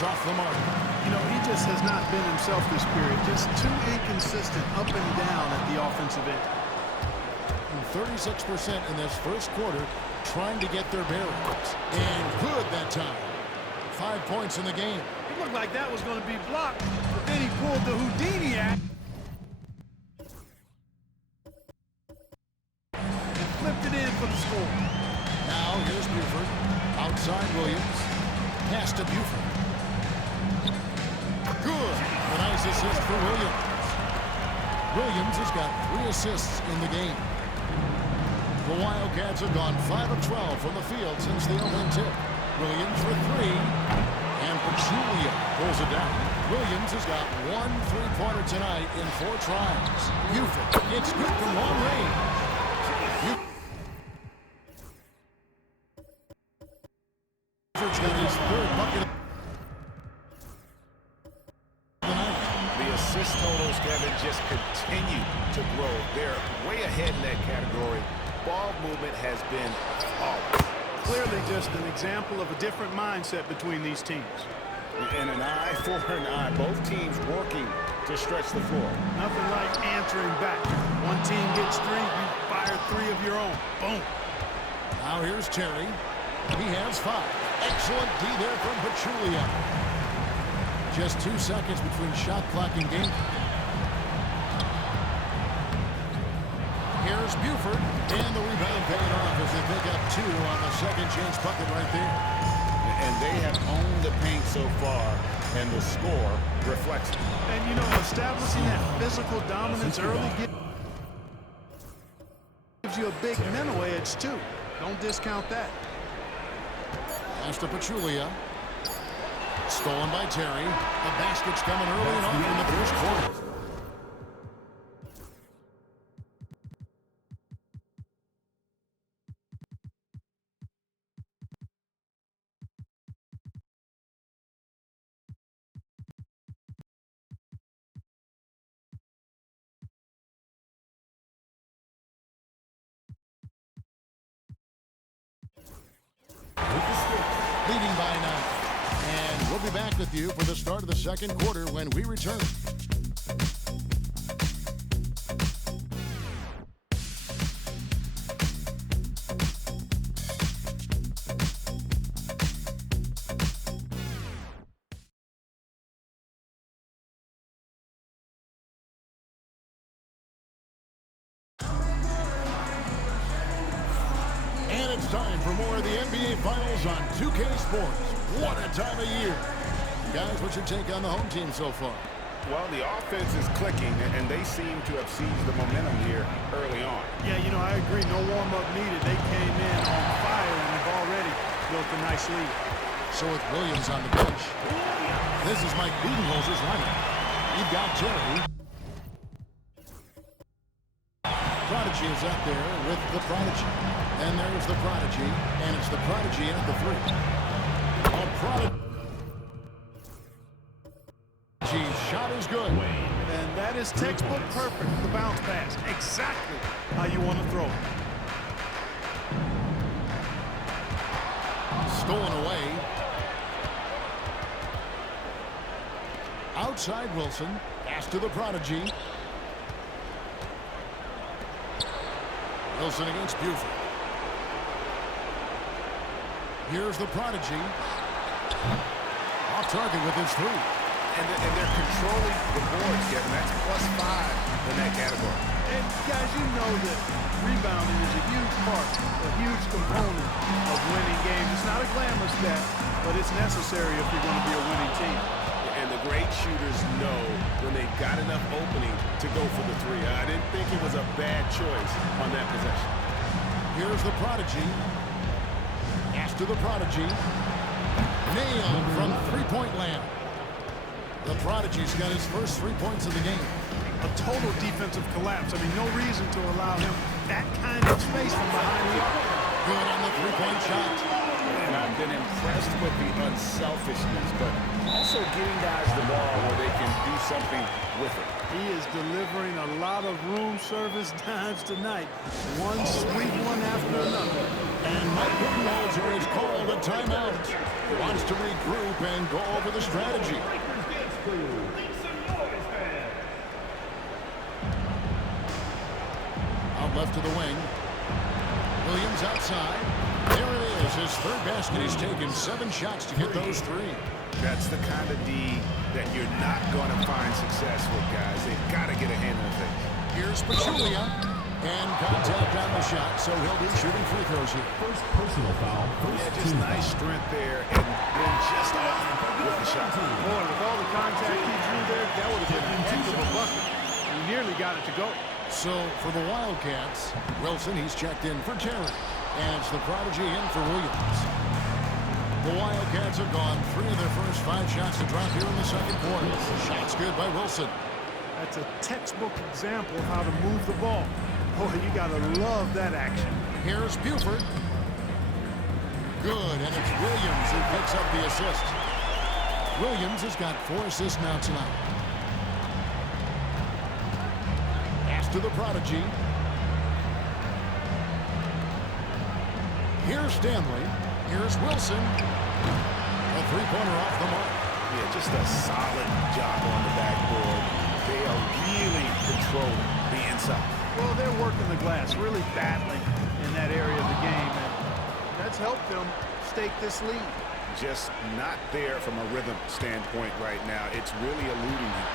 It's off the mark. You know, he just has not been himself this period. Just too inconsistent up and down at the offensive end. 36% in this first quarter trying to get their bearings. And good that time. 5 points in the game. It looked like that was going to be blocked, but then he pulled the Houdini act and flipped it in for the score. Now here's Buford. Outside Williams. Pass to Buford. Good. A nice assist for Williams. Williams has got 3 assists in the game. The Wildcats have gone 5 of 12 from the field since the opening tip. Williams for 3. And Pachulia pulls it down. Williams has got 1 3-pointer tonight in 4 tries. Buford, it's good from long range. Buford's got his 3rd bucket of the night. The assist totals, Kevin, just continue to grow. They're way ahead in that category. Ball movement has been flawless. Clearly just an example of a different mindset between these teams. And an eye for an eye. Both teams working to stretch the floor. Nothing like answering back. One team gets 3, you fire 3 of your own. Boom. Now here's Terry. He has 5. Excellent D there from Pachulia. Just 2 seconds between shot clock and game. Here's Buford, and the rebound paying off as they pick up 2 on the second chance bucket right there. And they have owned the paint so far, and the score reflects it. And, you know, establishing that physical dominance early gives you a big mental edge, too. Don't discount that. Pass to Pachulia. Stolen by Terry. The basket's coming early and often in the first quarter. Leading by 9. And we'll be back with you for the start of the second quarter when we return. Time for more of the NBA Finals on 2K Sports. What a time of year. Guys, what's your take on the home team so far? Well, the offense is clicking, and they seem to have seized the momentum here early on. Yeah, you know, I agree. No warm-up needed. They came in on fire and have already built a nice lead. So with Williams on the bench, this is Mike Budenholzer's lineup. You've got Jerry. Prodigy is up there with the Prodigy. And there's the Prodigy, and it's the Prodigy in at the 3. Prodigy's shot is good. And that is textbook perfect. The bounce pass. Exactly how you want to throw it. Stolen away. Outside Wilson. Pass to the Prodigy. Wilson against Buford. Here's the Prodigy. Off target with his 3. And they're controlling the boards, Kevin. That's +5 in that category. And guys, you know that rebounding is a huge part, a huge component of winning games. It's not a glamorous stat, but it's necessary if you're going to be a winning team. And the great shooters know when they've got enough opening to go for the 3. I didn't think it was a bad choice on that possession. Here's the Prodigy. Pass to the Prodigy. Nailed from 3-point land. The Prodigy's got his first 3 points of the game. A total defensive collapse. I mean, no reason to allow him that kind of space from behind the arc. Good on the 3-point shot. And I've been impressed with the unselfishness, but also getting guys the ball where they can do something with it. He is delivering a lot of room service dimes tonight. One sweet one after another. And Mike Budenholzer has called a timeout. He wants to regroup and go over the strategy. Out left to the wing. Williams outside. There it is. His third basket. He's taken 7 shots to get those 3. That's the kind of D that you're not going to find success with, guys. They've got to get a handle of things. Here's Pachulia. And contact on the shot, so he'll be shooting free throws here. First personal foul. Yeah, just nice strength there, and then just off with the shot. Boy, with all the contact he drew there, that would have been a heck of a bucket. He nearly got it to go. So for the Wildcats, Wilson, he's checked in for Terry. Adds the prodigy in for Williams. The Wildcats have gone 3 of their first 5 shots to drop here in the second quarter. Shots good by Wilson. That's a textbook example of how to move the ball. Boy, you gotta love that action. Here's Buford. Good, and it's Williams who picks up the assist. Williams has got 4 assists now tonight. Pass to the prodigy. Here's Stanley. Here's Wilson. A 3-pointer off the mark. Yeah, just a solid job on the backboard. They are really controlling the inside. Well, they're working the glass, really battling in that area of the game, and that's helped them stake this lead. Just not there from a rhythm standpoint right now. It's really eluding him.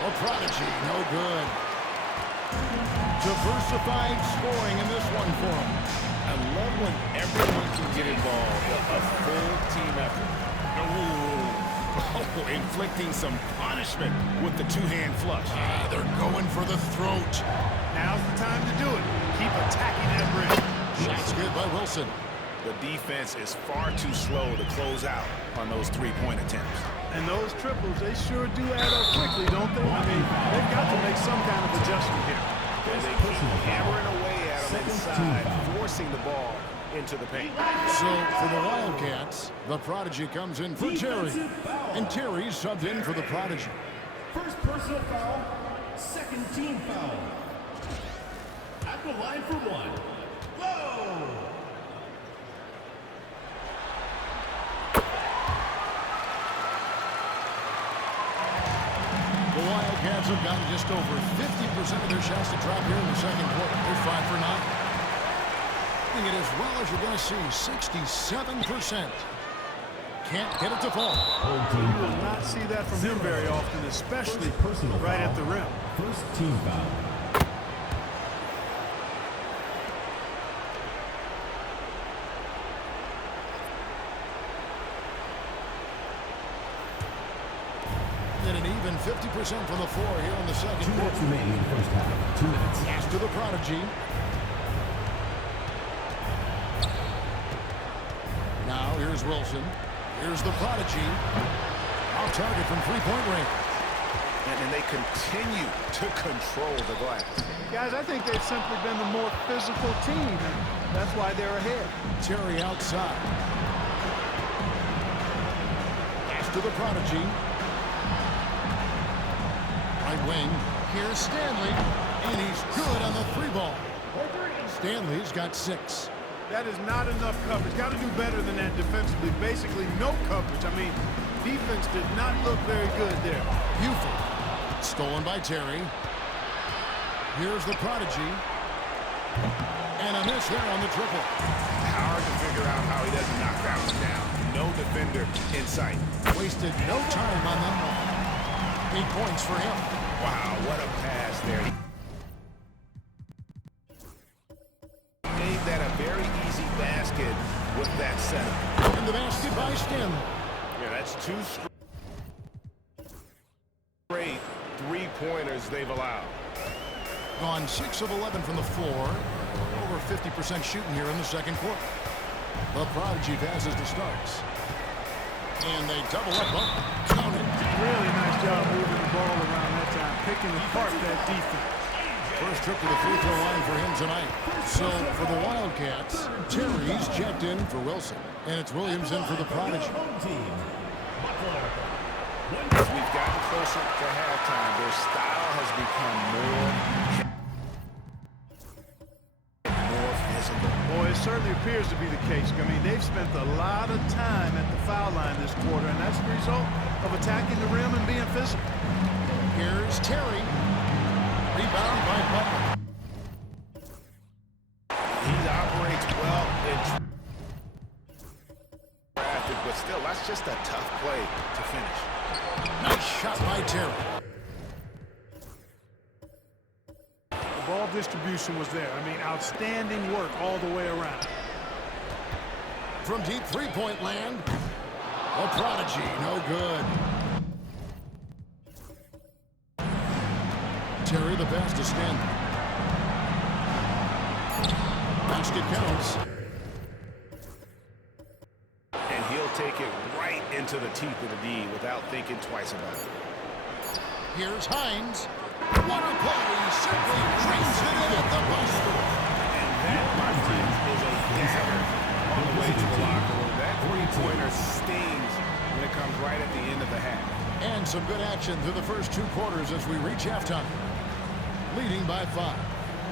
A prodigy, no good. Diversified scoring in this one for him. I love when everyone can get involved, a full team effort. Oh, inflicting some punishment with the 2-hand flush. They're going for the throat. Now's the time to do it. Keep attacking that rim. Shots good by Wilson. The defense is far too slow to close out on those 3-point attempts. And those triples, they sure do add up quickly, don't they? I mean, they've got to make some kind of adjustment here. And they keep hammering away at them inside, forcing the ball into the paint. So for the Wildcats, the prodigy comes in for Terry. And Terry's subbed in for the prodigy. First personal foul. Second team foul. At the line for 1. Whoa! The Wildcats have gotten just over 50% of their shots to drop here in the second quarter. They're 5 for 9. It as well as you're going to see, 67%. Can't get it to fall. You will not see that from him very often, especially right at the rim. First team foul. And an even 50% from the floor here in the second 2 minutes quarter. remaining in the first half. 2 minutes. Pass to the prodigy. Now here's Wilson. Here's the prodigy. Off target from 3-point range. And they continue to control the glass. Guys, I think they've simply been the more physical team, and that's why they're ahead. Terry outside. Pass to the prodigy. Right wing. Here's Stanley. And he's good on the 3-ball. Stanley's got 6. That is not enough coverage. Got to do better than that defensively. Basically, no coverage. I mean, defense did not look very good there. Buford. Stolen by Terry. Here's the prodigy. And a miss there on the triple. Hard to figure out how he doesn't knock that one down. No defender in sight. Wasted no time on that one. 8 points for him. Wow, what a pass there. Made that a very easy basket with that setup. And the basket by Stanley. Yeah, that's 2 straight 3-pointers they've allowed. Gone 6 of 11 from the floor. Over 50% shooting here in the second quarter. The prodigy passes to Starks. And they double up. Count it. Really nice job moving the ball around that time, picking apart that defense. First trip to the free throw line for him tonight. So for the Wildcats, Terry's checked in for Wilson. And it's Williams in for the prodigy. As we've gotten closer to halftime, their style has become more physical. it certainly appears to be the case. I mean, they've spent a lot of time at the foul line this quarter, and that's the result of attacking the rim and being physical. Here's Terry. Rebound by Butler. He operates well in traffic, but still, that's just a tough play to finish. Nice shot by Terry. The ball distribution was there. I mean, outstanding work all the way around. From deep three-point land. A prodigy, no good. Terry, the pass to Stanley. Basket counts. And he'll take it right into the teeth of the D without thinking twice about it. Here's Hines. What a play! Simply drains it in at the buzzer. And that, my friends, is a dagger on the way to the locker room. That three-pointer stings when it comes right at the end of the half. And some good action through the first two quarters as we reach halftime. Leading by 5.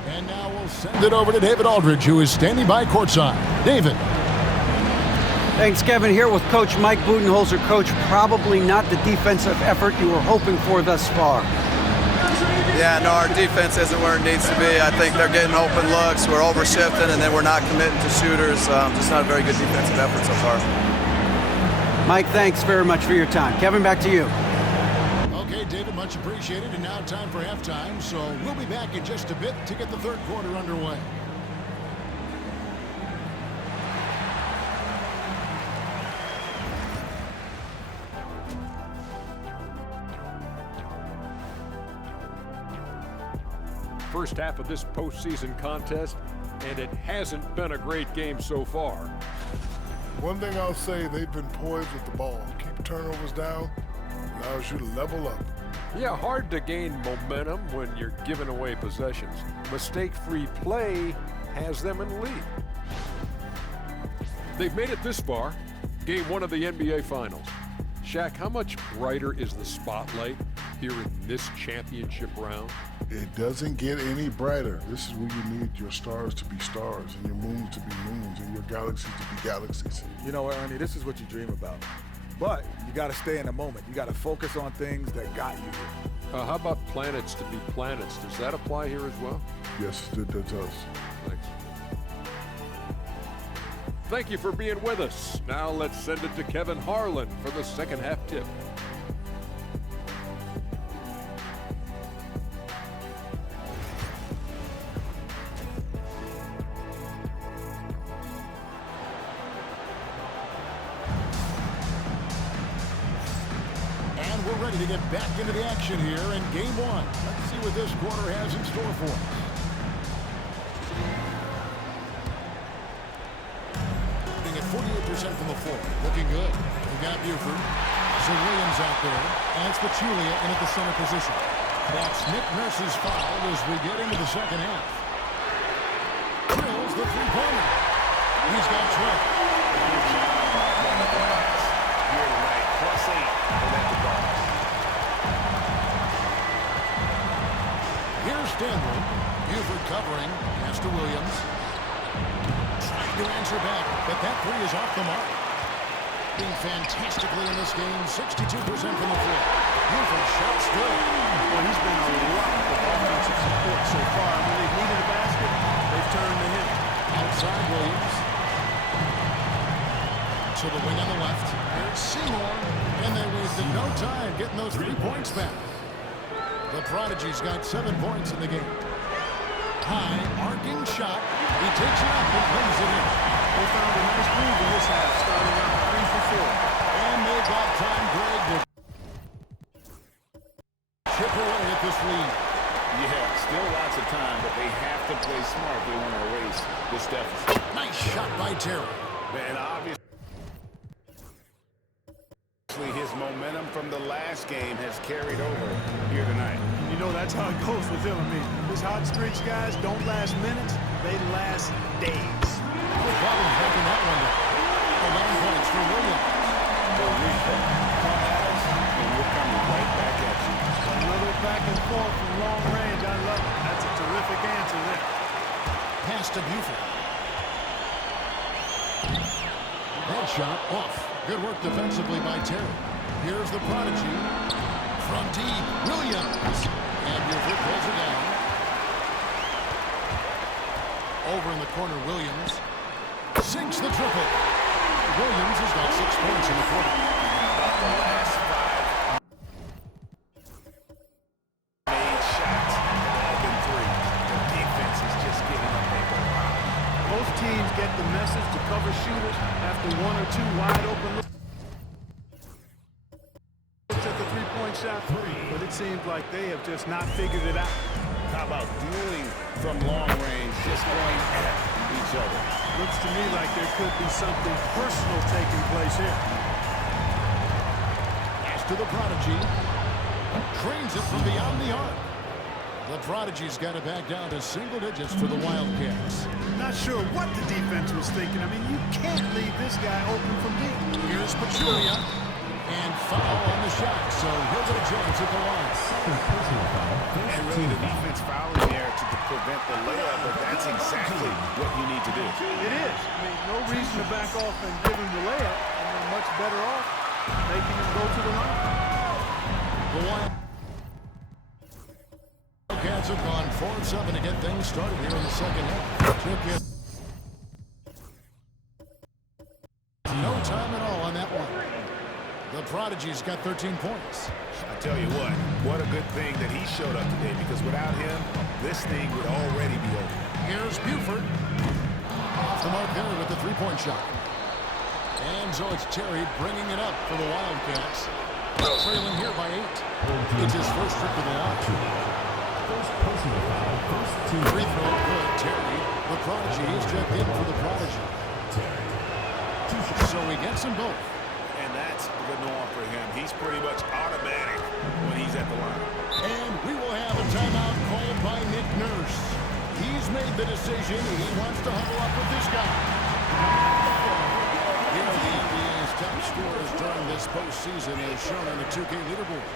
And now we'll send it over to David Aldridge, who is standing by courtside. David. Thanks, Kevin. Here with Coach Mike Budenholzer. Coach, probably not the defensive effort you were hoping for thus far. Yeah, no, our defense isn't where it needs to be. I think they're getting open looks. We're overshifting, and then we're not committing to shooters. Just not a very good defensive effort so far. Mike, thanks very much for your time. Kevin, back to you. Okay, David, much appreciated. And now time for halftime. So we'll be back in just a bit to get the third quarter underway. First half of this postseason contest, and it hasn't been a great game so far. One thing I'll say, they've been poised with the ball. Keep turnovers down, allows you to level up. Yeah, hard to gain momentum when you're giving away possessions. Mistake-free play has them in the lead. They've made it this far, game 1 of the NBA Finals. Shaq, how much brighter is the spotlight here in this championship round? It doesn't get any brighter. This is where you need your stars to be stars and your moons to be moons and your galaxies to be galaxies. You know what, Ernie, this is what you dream about. But you got to stay in the moment. You got to focus on things that got you here. How about planets to be planets? Does that apply here as well? Yes, it does. Thanks. Thank you for being with us. Now let's send it to Kevin Harlan for the second half tip. We're ready to get back into the action here in game 1. Let's see what this quarter has in store for us. Shooting at 48% from the floor. Looking good. We've got Buford. So Williams out there. And it's Pachulia in at the center position. That's Nick Nurse's foul as we get into the second half. Drills the three-pointer. He's got 12. Here tonight, +8 for that department. Here's Stanley. Buford covering. Pass to Williams. Trying to answer back, but that three is off the mark. Being fantastically in this game, 62% from the floor. Buford shot's good. Well, he's been a lot of offensive support so far. When they've needed a basket, they've turned to him. Outside Williams. To the wing on the left. Here's Seymour. And they wasted no time getting those 3 points back. The Prodigy's got 7 points in the game. High, arcing shot. He takes it up and brings it in. They found a nice move in this half, starting out 3 for 4. And they've got time, Greg, to chip away at this lead. Yeah, still lots of time, but they have to play smart if they want to erase this deficit. Nice shot by Terry. And obviously, his momentum from the last game has carried over here tonight. You know, that's how it goes with him. I mean, his hot streaks, guys, don't last minutes. They last days. No problem breaking that one down. 11 points for Williams. The reset. Come at us, and we're coming right back at you. Another back and forth from long range. I love it. That's a terrific answer there. Pass to Buford. That shot off. Good work defensively by Terry. Here's the prodigy. From deep, Williams. And Buford pulls it down. Over in the corner, Williams. Sinks the triple. Williams has got 6 points in the quarter. About the last 5 made shots have all been threes. The defense is just giving up a goal. Most teams get the message to cover shooters after 1 or 2 wide open looks at the three-point shot, but it seems like they have just not figured it out. How about dueling from long range, just going at each other? Looks to me like there could be something personal taking place here. Pass to the prodigy. Trains it from beyond the arc. The prodigy's got it back down to single digits for the Wildcats. Not sure what the defense was thinking. I mean, you can't leave this guy open from deep. Here's Pachulia. And foul on the shot, so he'll get Jones at the line. And really the defense fouling there to prevent the layup, but that's exactly what you need to do. It is. I mean, no reason to back off and give him the layup. I mean, much better off making him go to the line. The Wildcats have gone 4-7 to get things started here in the second half. Took it. No time at all on that one. The prodigy's got 13 points. I tell you what a good thing that he showed up today, because without him, this thing would already be over. Here's Buford. Off the mark there with the three-point shot. And so it's Terry bringing it up for the Wildcats. Trailing here by 8. It's his first trip to the line. Free throw good, Terry. The prodigy is checked in for the prodigy. So he gets them both. And that's the norm for him. He's pretty much automatic when he's at the line. And we will have a timeout called by Nick Nurse. He's made the decision. He wants to huddle up with this guy. Here are the NBA's top scorers during this postseason as shown on the 2K leaderboard.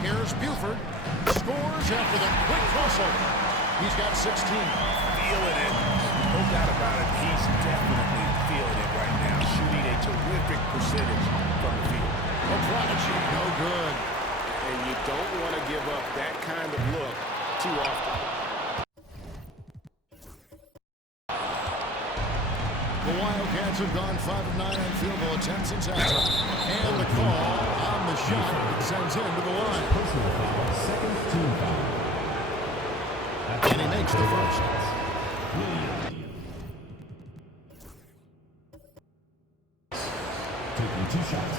Here's Buford. Scores after the quick crossover. He's got 16. Feeling it. No doubt about it. He's definitely feeling it right now. Shooting a terrific percentage from the field. The prodigy, no good. And you don't want to give up that kind of look too often. The Wildcats have gone 5 of 9 on field goal attempts since halftime. And the call on the shot sends him to the line. Second team foul. And he makes the first. Taking 2 shots.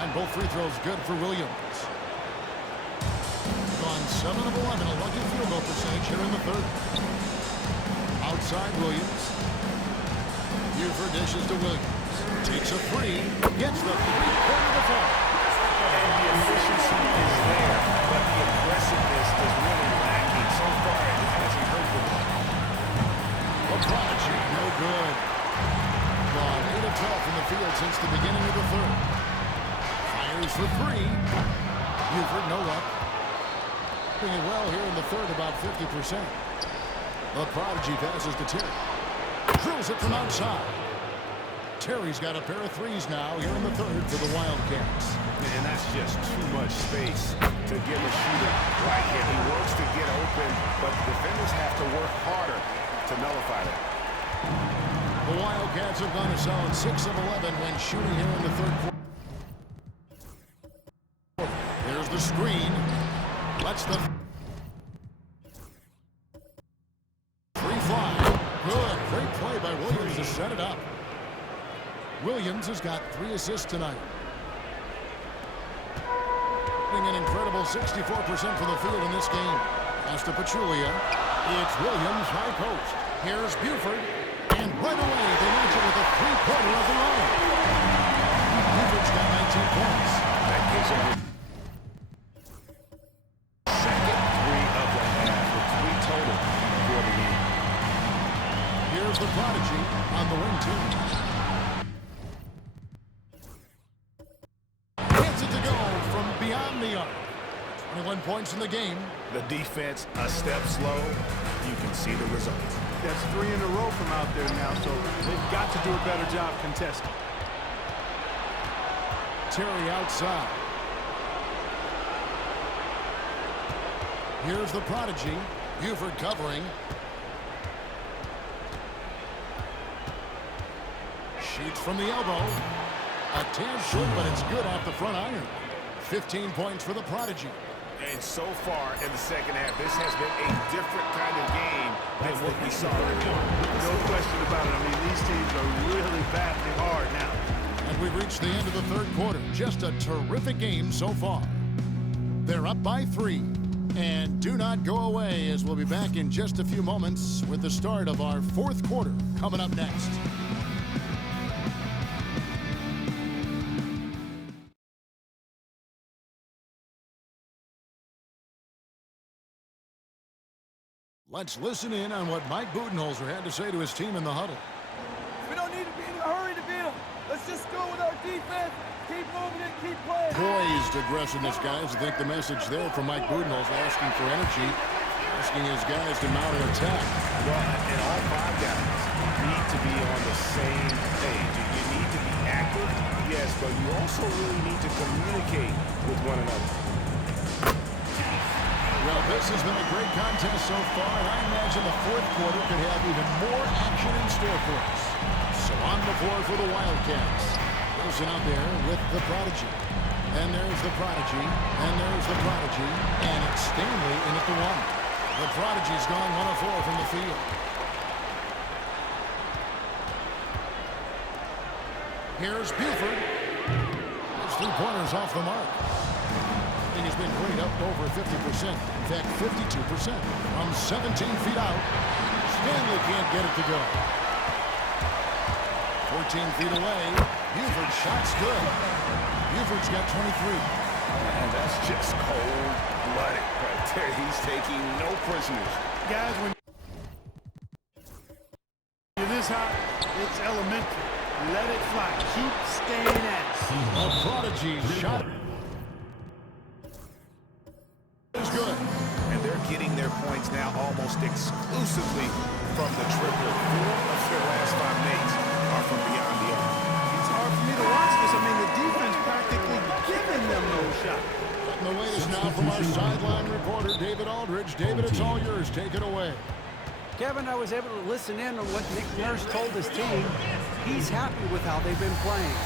And both free throws good for Williams. Gone 7 of 11, a lucky field goal percentage here in the third. Outside Williams. Buford dishes to Williams. Takes a three. Gets the three-quarter to fall. And the efficiency is there, but the aggressiveness is really lacking. So far, it hasn't hurt them. The prodigy, no good. Gone 8 of 12 from the field since the beginning of the third. Fires for three. Buford, no luck. Doing it well here in the third, about 50%. The prodigy passes to Terry. Drills it from outside. Terry's got a pair of threes now here in the third for the Wildcats. And that's just too much space to give a shooter like him. He works to get open, but the defenders have to work harder to nullify that. The Wildcats have gone a solid 6 of 11 when shooting here in the third quarter. There's the screen. Lets the free fly. Good. Great play by Williams to set it up. Williams has got 3 assists tonight. An incredible 64% from the field in this game. Pass to Pachulia. It's Williams high post. Here's Buford. And right away they match it with a three-pointer of their own. Buford's got 19 points. That gives him second 3 of the half, with 3 total for the game. Here's the prodigy on the 21 points in the game. The defense a step slow. You can see the results. That's 3 in a row from out there now, so they've got to do a better job contesting. Terry outside. Here's the prodigy. Buford covering. Shoots from the elbow. A tad short, but it's good off the front iron. 15 points for the prodigy. And so far in the second half, this has been a different kind of game than what we saw earlier. No question about it. I mean, these teams are really battling hard now. And we've reached the end of the third quarter. Just a terrific game so far. They're up by 3. And do not go away, as we'll be back in just a few moments with the start of our fourth quarter coming up next. Let's listen in on what Mike Budenholzer had to say to his team in the huddle. We don't need to be in a hurry to beat them. Let's just go with our defense. Keep moving it, keep playing. Poised aggressiveness, guys. I think the message there from Mike Budenholzer, asking for energy, asking his guys to mount an attack. Well, and all 5 guys need to be on the same page. You need to be active, yes, but you also really need to communicate with one another. Well, this has been a great contest so far, and I imagine the fourth quarter could have even more action in store for us. So on the floor for the Wildcats. Wilson out there with the prodigy. And there's the prodigy. And there's the prodigy. And it's Stanley in at the 1. The prodigy's gone 1 of 4 from the field. Here's Buford. His 3-pointers off the mark. Has been great, up over 50%. In fact, 52%. From 17 feet out, Stanley can't get it to go. 14 feet away, Buford shot's good. Buford's got 23. And that's just cold-blooded right there. He's taking no prisoners. Guys, when you're this hot, it's elementary. Let it fly. Keep staying at it. A prodigy shot. Good. And they're getting their points now almost exclusively from the triple. 4 of their last 5 makes are from beyond the arc. It's hard for me to watch this. I mean, the defense practically giving them no shot. And the latest now from our sideline reporter, David Aldridge. David, it's all yours. Take it away. Kevin, I was able to listen in on what Nick Nurse told his team. He's happy with how they've been playing.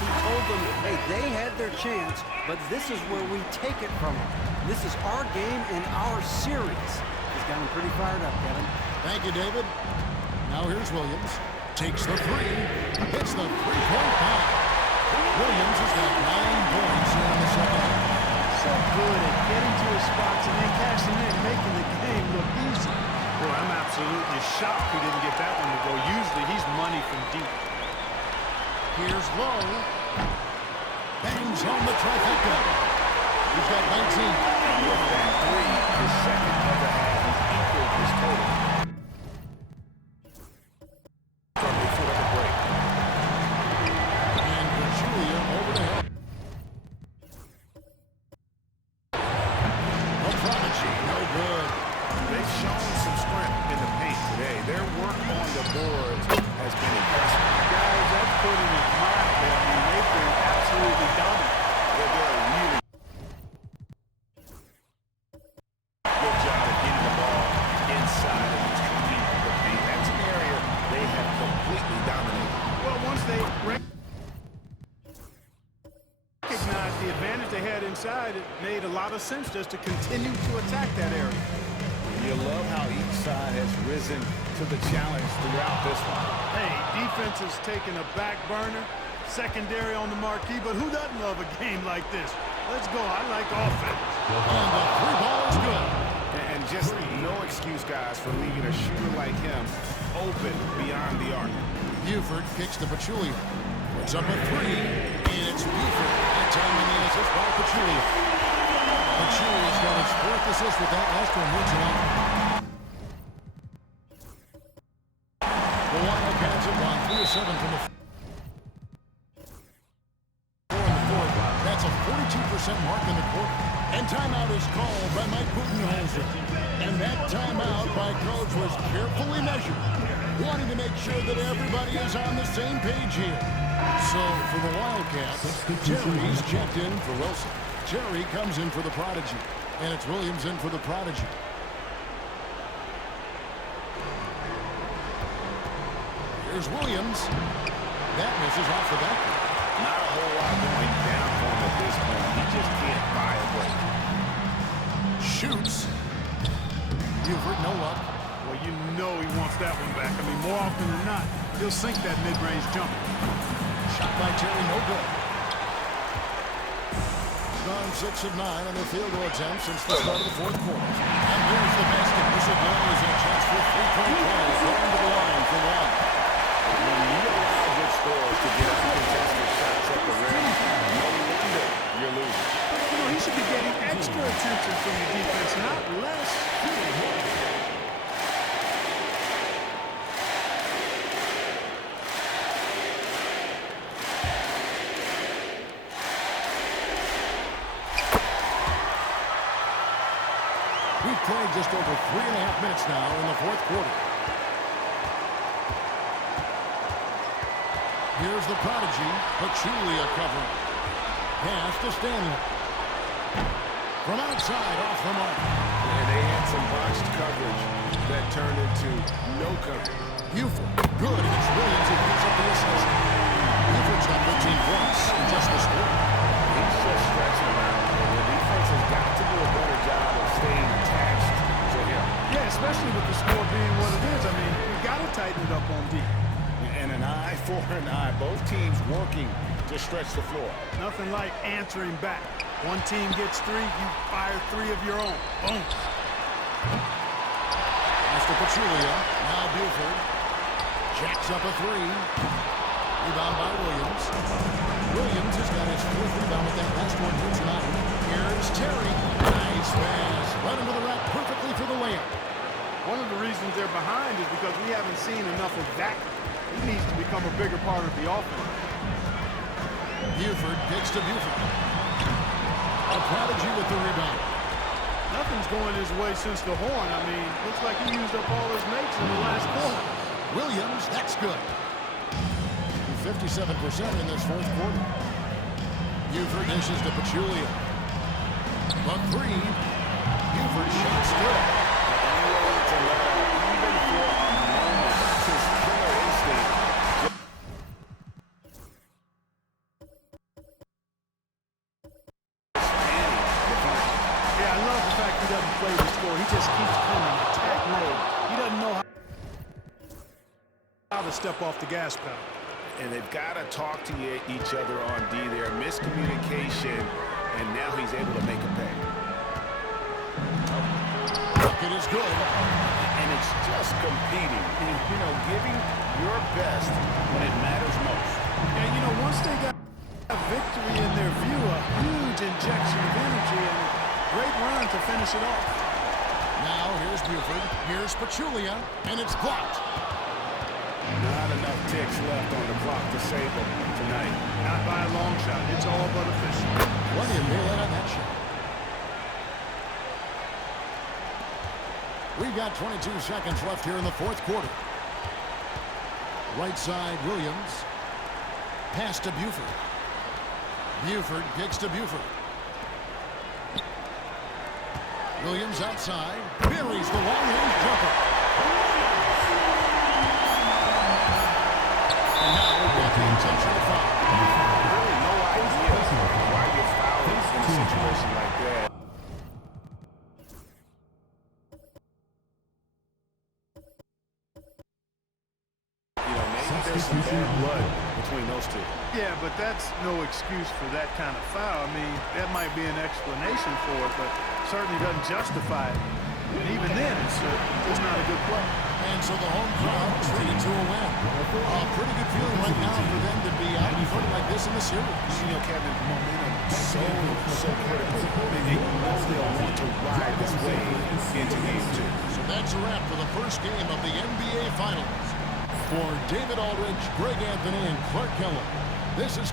He told them, hey, they had their chance, but this is where we take it from them. This is our game and our series. He's got him pretty fired up, Kevin. Thank you, David. Now here's Williams. Takes the 3. Hits the 3-point bomb. Williams has got 9 points here in the second half. So good at getting to his spots and then cashing in, making the game look easy. Boy, I'm absolutely shocked he didn't get that one to go. Usually he's money from deep. Here's Lowe. Bangs home the trifecta. He's got 19. And with that 3, his second of the half equaled his total. From before the break. And Pachulia over the head. A prodigy, no good. They've shown some strength in the paint today. Their work on the boards has been impressive. Guys, that's putting it mildly. I mean, they've been absolutely dominant. They're really good job at getting the ball inside of the technique of the paint. That's an area they have completely dominated. Well, once they recognized the advantage they had inside, it made a lot of sense just to continue to attack that area. You love how each side has risen to the challenge throughout this one. Hey, defense is taking a back burner, secondary on the marquee, but who doesn't love a game like this? Let's go. I like offense. And the 3 ball is good. And just no excuse, guys, for leaving a shooter like him open beyond the arc. Buford kicks to Pachulia. Puts up a 3, and it's Buford. That time in the assist by Pachulia. Pachulia's got his 4th assist with that last one here tonight. The Wildcats have gone 3 of 7 from the 4 in the fourth. That's a 42% mark in the quarter. And timeout is called by Mike Budenholzer. And that timeout by Coach was carefully measured, wanting to make sure that everybody is on the same page here. So for the Wildcats, Terry's checked in for Wilson. Terry comes in for the Prodigy. And it's Williams in for the Prodigy. Here's Williams. That misses off the back. Not a whole lot going down for him at this point. He just can't buy a break. Shoots. Buford, no luck. Well, you know he wants that one back. I mean, more often than not, he'll sink that mid-range jumper. Shot by Terry, no good. Gone 6 of 9 on their field goal attempts since the start of the fourth quarter. And here's the basket. This is a chance for a three-point play. Going to the line for one. When you allow good scores to get uncontested shots at the rim, no wonder you're losing. You know, he should be getting extra attention from the defense, not less. We've played just over 3.5 minutes now in the fourth quarter. Here's the Prodigy, Pachulia covering. Pass to Stanley. From outside, off the mark. And they had some botched coverage that turned into no coverage. Buford, good, and it's Williams who picks up the assist. Buford's got 13 points in just this quarter. He's just stretching around, and the defense has got to do a better job of staying attached to him. Yeah, especially with the score being what it is. I mean, you got to tighten it up on D. And an eye for an eye. Both teams working to stretch the floor. Nothing like answering back. One team gets 3, you fire 3 of your own. Boom. Mr. Pachulia, now Buford. Jacks up a 3. Rebound by Williams. Williams has got his 4th rebound with that last one here tonight. Here's Terry. Nice pass. Right into the rack perfectly for the layup. One of the reasons they're behind is because we haven't seen enough of that. He needs to become a bigger part of the offense. Buford kicks to Buford. A Prodigy with the rebound. Nothing's going his way since the horn. I mean, looks like he used up all his mates in the last quarter. Williams, that's good. 57% in this fourth quarter. Buford dishes to Pachulia. A 3. Buford shot's good. Unwilling to let up, even for a moment, his killer instinct. Yeah, I love the fact he doesn't play the score. He just keeps coming, attack mode. He doesn't know how to step off the gas pedal. And they've got to talk to each other on D there. Miscommunication, and now he's able to make a pay. Bucket is good. And it's just competing, and, you know, giving your best when it matters most. And, you know, once they got a victory in their view, a huge injection of energy and a great run to finish it off. Now here's Buford. Here's Pachulia, and it's blocked. Not enough ticks left on the clock to save them tonight. Not by a long shot. It's all but official. Plenty of daylight on that shot. We've got 22 seconds left here in the fourth quarter. Right side, Williams. Pass to Buford. Buford kicks to Buford. Williams outside. Buries the long-range jumper. And now we've got the intentional foul. Really no idea why you're fouling in a situation like that. You know, maybe there's some bad blood between those two. Yeah, but that's no excuse for that kind of foul. I mean, that might be an explanation for it, but certainly doesn't justify it. And even then, it's not a good play. And so the home crowd treated to a win. A pretty good feeling right now for them to be out in front like this in the series. You know, Kevin, momentum so critical. They know they'll want to ride this wave into game 2. So that's a wrap for the first game of the NBA Finals. For David Aldridge, Greg Anthony, and Clark Keller, this is